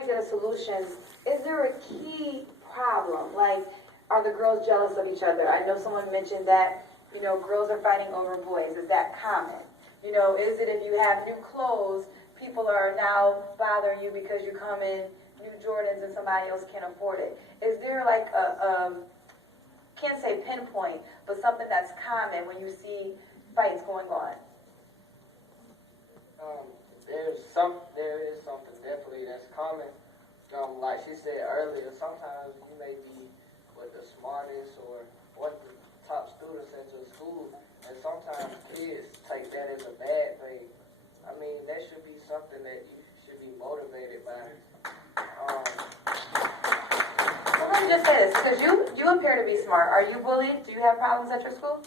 we get a solution, is there a key problem? Like, are the girls jealous of each other? I know someone mentioned that, girls are fighting over boys. Is that common? Is it if you have new clothes, people are now bothering you because you come in new Jordans and somebody else can't afford it? Is there like can't say pinpoint, but something that's common when you see fights going on? There is something definitely that's common. Like she said earlier, sometimes you may be with the smartest or one of the top students at your school, and sometimes kids take that as a bad thing. I mean, that should be something that you should be motivated by. Well, let me just say this, because you appear to be smart. Are you bullied? Do you have problems at your school?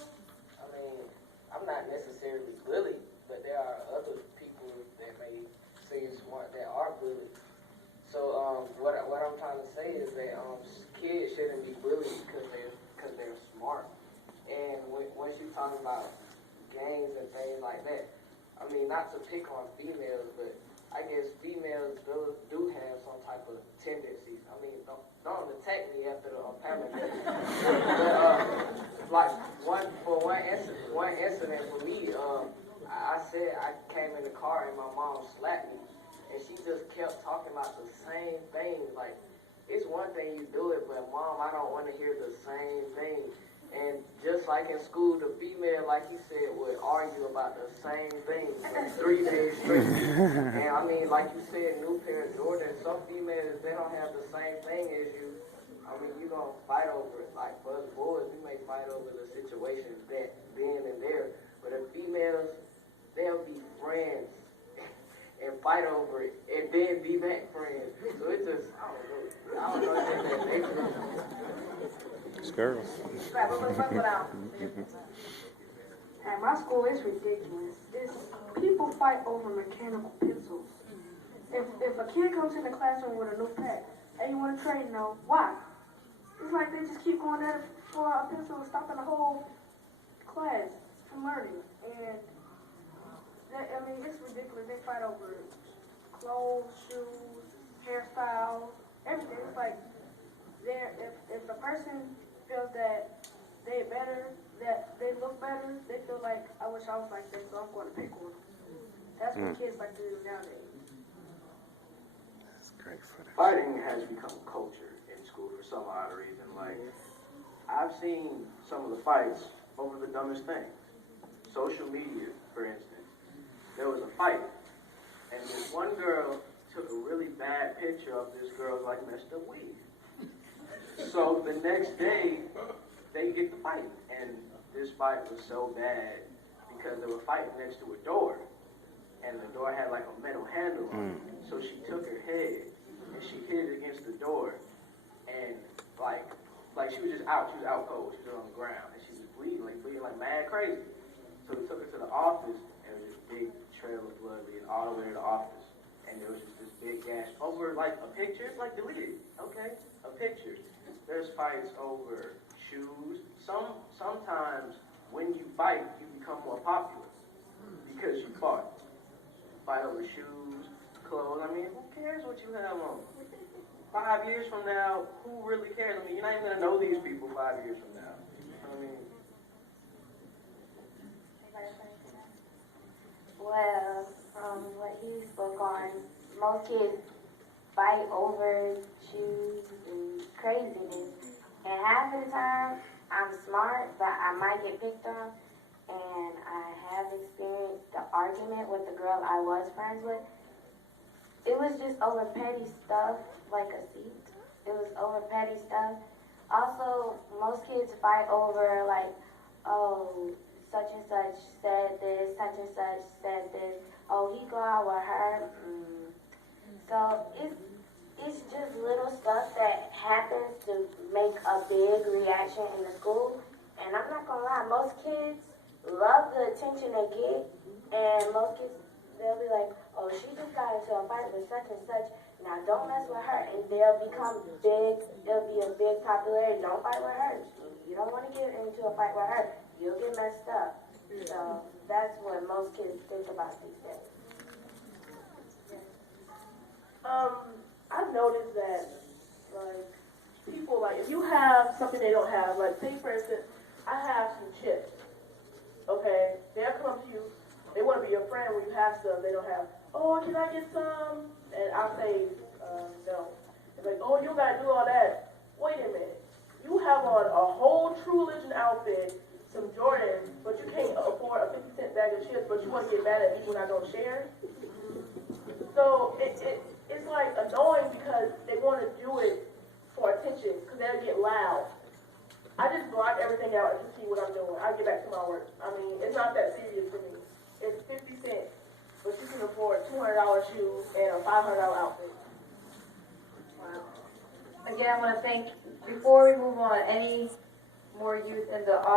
I mean, I'm not necessarily bullied, but there are other people that may say smart that are bullied. So what I'm trying to say is that kids shouldn't be bullied because they're smart. And when she's talking about gangs and things like that, I mean, not to pick on females, but I guess females do have some type of tendencies. I mean, don't attack me after the Pamela. But like one incident for me, I said I came in the car and my mom slapped me, and she just kept talking about the same thing. Like, it's one thing you do it, but Mom, I don't want to hear the same thing. And just like in school, the female, like he said, would argue about the same thing for 3 days straight. And I mean, like you said, new pair of Jordans, some females, they don't have the same thing as you. I mean, you're going to fight over it. Like, for us boys, we may fight over the situations that then and there. But the females, they'll be friends and fight over it and then be back friends. So it's just, I don't know if that's nature. It's girls. At my school, it's ridiculous. People fight over mechanical pencils. If a kid comes in the classroom with a new pack, and you want to trade, no, why? It's like they just keep going there for a pencil and stopping the whole class from learning. And it's ridiculous. They fight over clothes, shoes, hairstyles, everything. It's like if the person feels that they better, that they look better, they feel like, I wish I was like this, so I'm going to pick one. That's what kids like to do nowadays. That's great for them. Fighting has become culture in school for some odd reason. Like, I've seen some of the fights over the dumbest things. Social media, for instance. There was a fight, and this one girl took a really bad picture of this girl's like messed up weave. So the next day, they get the fight, and this fight was so bad because they were fighting next to a door, and the door had like a metal handle on it. So she took her head and she hit it against the door, and like she was just out. She was out cold. She was on the ground, and she was bleeding like mad crazy. So we took her to the office, and there was this big trail of blood leading all the way to the office, and there was just this big gash over like a picture. It's like deleted, okay, a picture. There's fights over shoes. Sometimes when you fight, you become more popular because you fought. Fight over shoes, clothes. I mean, who cares what you have on? 5 years from now, who really cares? I mean, you're not even gonna know these people 5 years from now. I mean. Well, from what he spoke on, most kids fight over shoes and craziness. And half of the time, I'm smart, but I might get picked on. And I have experienced the argument with the girl I was friends with. It was just over petty stuff, like a seat. It was over petty stuff. Also, most kids fight over, like, oh, such and such said this, such and such said this. Oh, he go out with her. So it's just little stuff that happens to make a big reaction in the school. And I'm not gonna lie, most kids love the attention they get, and most kids, they'll be like, oh, she just got into a fight with such and such, now don't mess with her, and they'll become big, it'll be a big popularity, don't fight with her, you don't want to get into a fight with her, you'll get messed up. So that's what most kids think about these days. I've you have something they don't have, like say for instance, I have some chips, okay? They'll come to you, they want to be your friend when you have stuff they don't have. Oh, can I get some? And I'll say, no. It's like, oh, you don't gotta do all that. Wait a minute. You have on a whole True Religion outfit, some Jordans, but you can't afford a 50-cent bag of chips, but you want to get mad at me when I don't share? So it's like annoying because they want to do it for attention, because they'll get loud. I just block everything out and just see what I'm doing. I get back to my work. I mean, it's not that serious for me. It's 50 cents, but you can afford $200 shoes and a $500 outfit. Wow. Again, I want to thank, before we move on, any more youth in the audience.